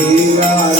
தேராள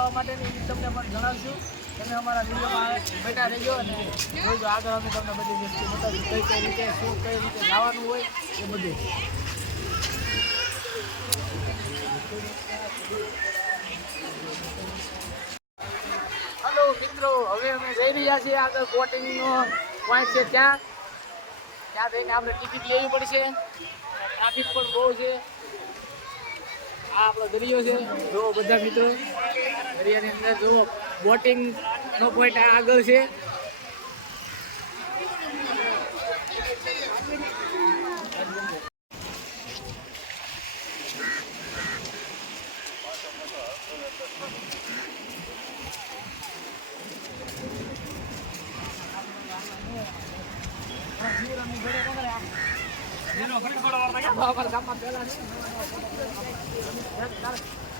છે માટેની તમને પણ જણાવશું. તમે અમારા વિડીયોમાં બેઠા રહેજો અને જોજો આગળ અમે તમને બધી વસ્તુ બતાવીશું. કઈ કઈ રીતે, શું કઈ રીતે લાવવાનું હોય એ બધું. હલો મિત્રો, હવે અમે જઈ રહ્યા છીએ આગળ બોટિંગનો પોઈન્ટ છે ત્યાં. ત્યાં જઈને આપણે ટિકિટ લેવી પડશે. ટ્રાફિક પણ બહુ છે. આ આપણો દરિયો છે. જો બધા મિત્રો. દરિયાની અંદર જુઓ બોટિંગનો પોઈન્ટ આગળ છે. અમારા ગામમાં પહેલા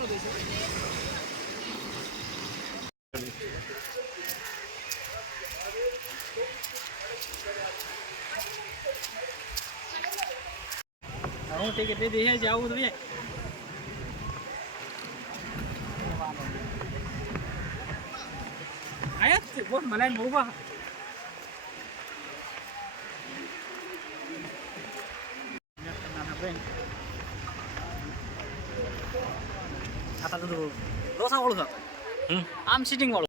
આવડાનું દઈશું હું ટિકિટ લીધી છે જે આવું જોઈએ આયા છે. બોલ મલાઈ બોસ મલાઈને બહુ બા ડોસા વાળું છે આમ સિટિંગ વાળું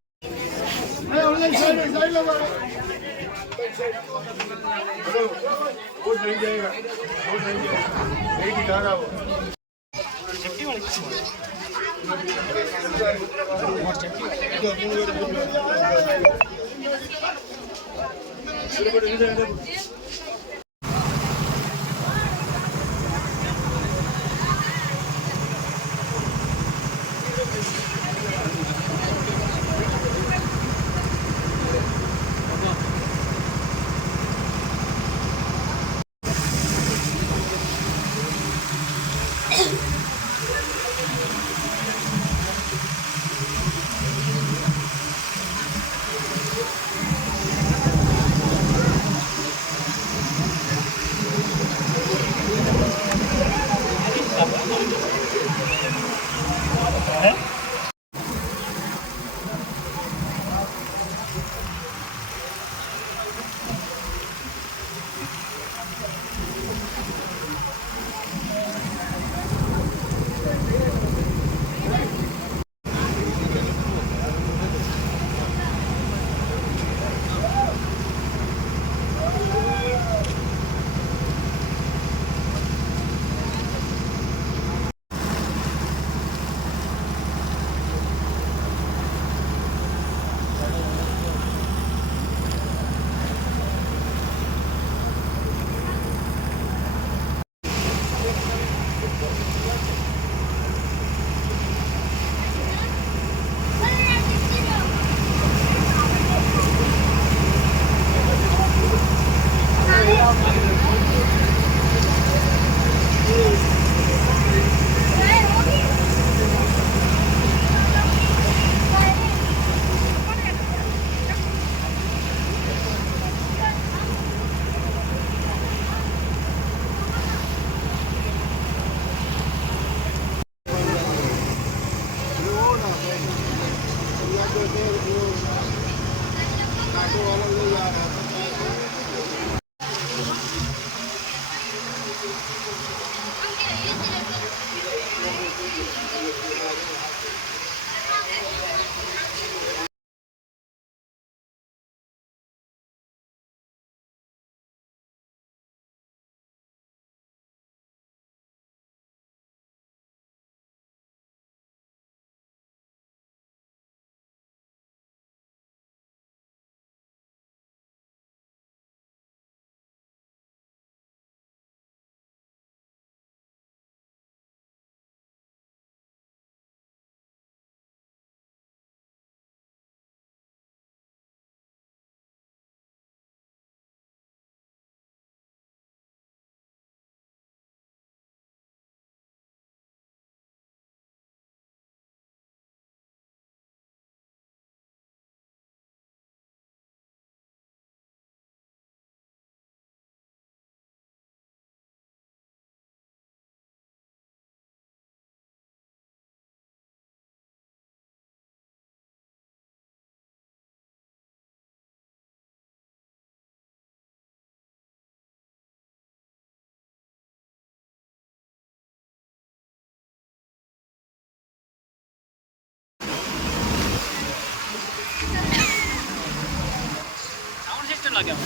가격.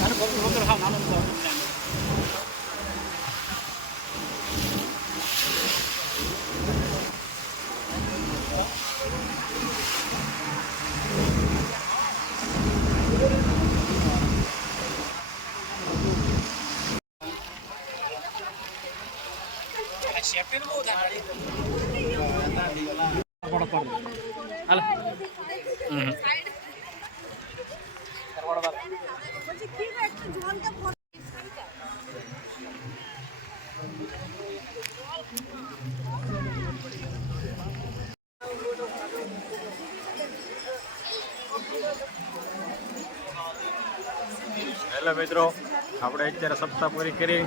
나는 거기 돈들 하고 나는 거 그냥. ಅಲ್ಲ હેલો મિત્રો, આપણે અત્યારે સપ્તાહ પૂરી કરી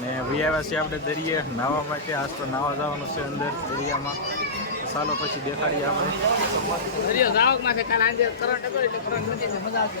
ને વ્યાવ્યા છીએ આપણે દરિયે નાહવા માટે આજ તો નાહવા જવાનું છે અંદર દરિયામાં. સાલો પછી દેખાડીએ આપણે. દરિયો જાવકમાં કાલ આજે કરંટ હતો એટલે કરંટ નથી મજા આવશે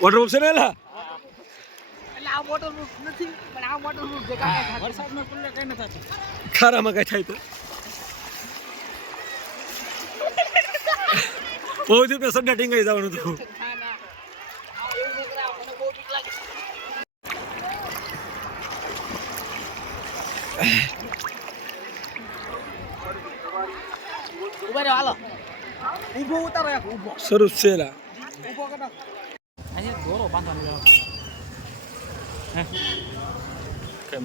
વોટરપ્રૂફ છે ને એલા? ખારામાં થાય તો? બહુ જ પેસર ડેટિંગ કરી જવાનું હતું ઊભા રહો હાલો. ઉભો ઉતારો એક ઉભો સરસ છે લા ઉભો કર અહીંયા દોરો બાંધવાનો લે હે કેમ